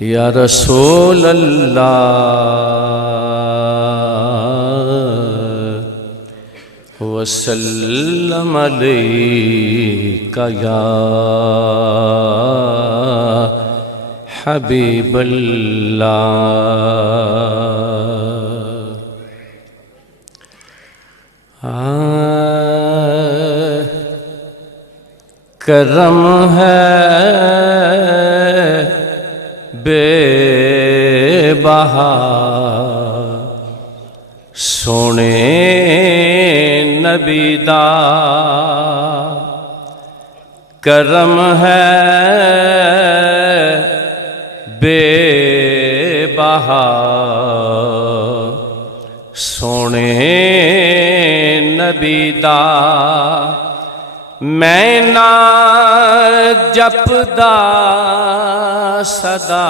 یا رسول اللہ وسلم علیک یا حبیب اللہ۔ کرم ہے بے بہا سونے نبی دا، کرم ہے بے بہا سونے نبی دا، میں نہ جپدا صدا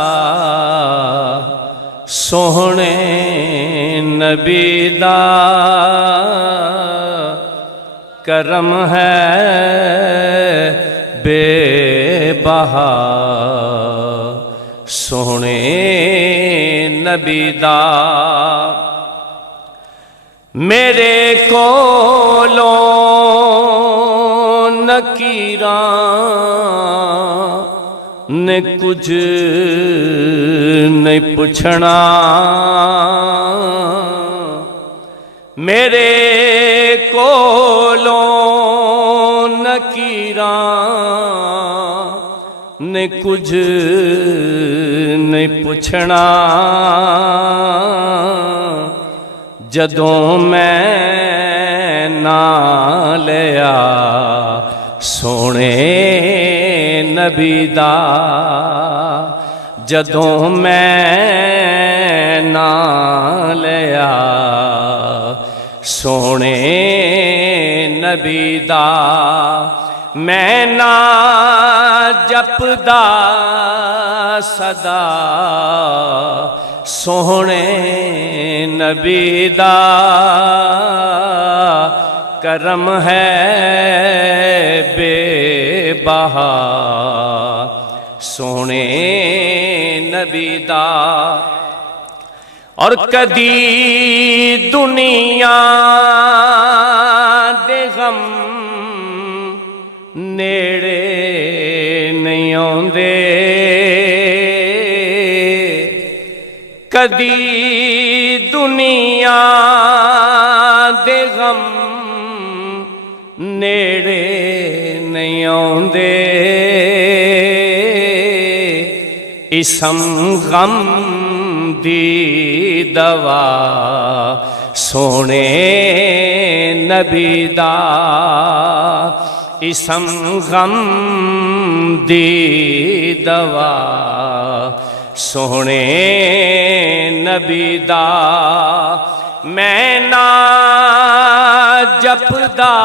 سونے نبی دا، کرم ہے بے بہا سونے نبی دا، میرے کولوں نکیراں نے کچھ نہیں پوچھنا، میرے کولوں نکیراں نے کچھ نہیں پوچھنا، جدوں میں نام لیا سونے نبی دا، جدوں میں نام لیا سونے نبی دا، میں نہ جپدا صدا سونے نبی دا، کرم ہے بے بہا سونے نبی دا، اور کدی دنیا دے غم نیڑے نہیں آندے، کدی دنیا دے غم نیڑے نہیں آندے، اسم غم دی دوا سونے نبی دا، اسم غم دی دوا سونے نبی دا، میں نہ جپدا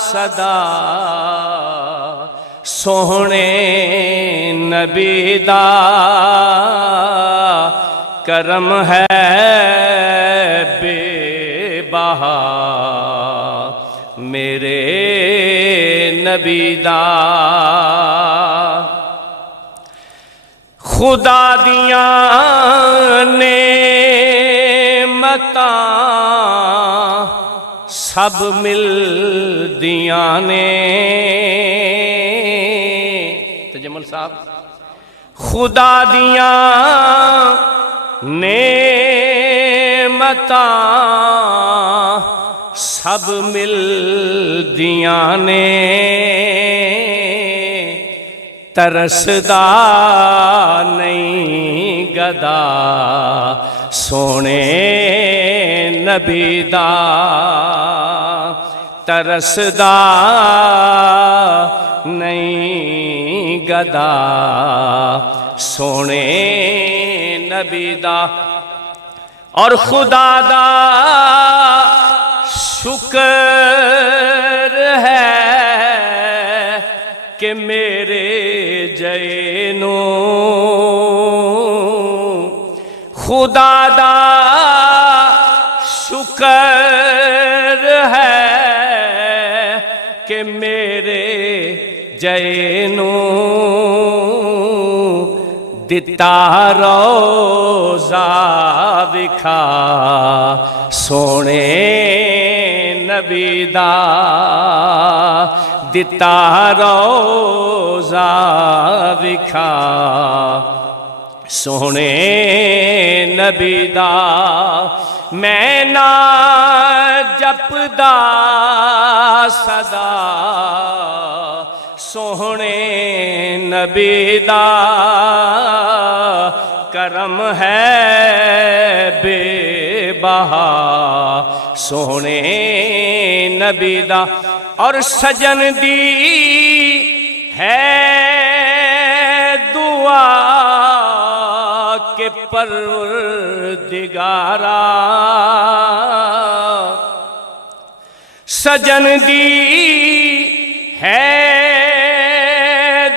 صدا سونے نبی دا، کرم ہے بے بہا میرے نبی دا، خدا دیاں نعمتاں سب مل دیاں نے، تجمل صاحب، خدا دیاں نعمتاں سب مل دیاں نے، ترسدا نہیں گدا سونے نبی دا، ترسدا نہیں گدا سونے نبی دا، اور خدا دا شکر ہے کہ میرے جے نو، خدا دا شکر ہے کہ میرے جے نو ਦਿੱਤਾ ਰੋਜ਼ਾ ਵਿਖਾ ਸੋਹਣੇ ਨਬੀ ਦਾ ਦਿੱਤਾ ਰੋਜ਼ਾ ਵਿਖਾ ਸੋਹਣੇ ਨਬੀ ਦਾ ਮੈਂ ਨਾ ਜਪਦਾ ਸਦਾ ਸੋਹਣੇ ਨਬੀ ਦਾ ਕਰਮ ਹੈ ਬੇਬਹਾ ਸੋਹਣੇ ਨਬੀ ਦਾ اور سجن دی ہے دعا کہ پروردگارا سجن دی ہے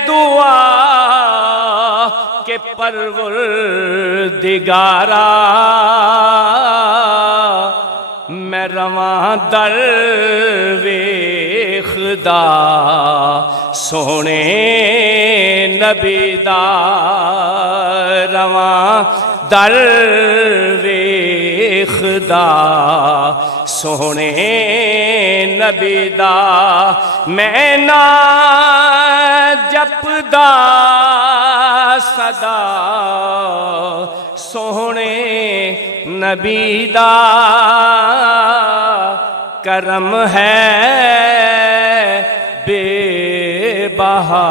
دعا کہ پروردگارا میں رواں در ویخدا سونے نبی دا رواں در ویخدا سونے نبی دا میں نہ جپدا صدا سونے نبی دا کرم ہے بے بہا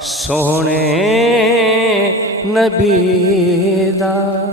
سونے نبی دا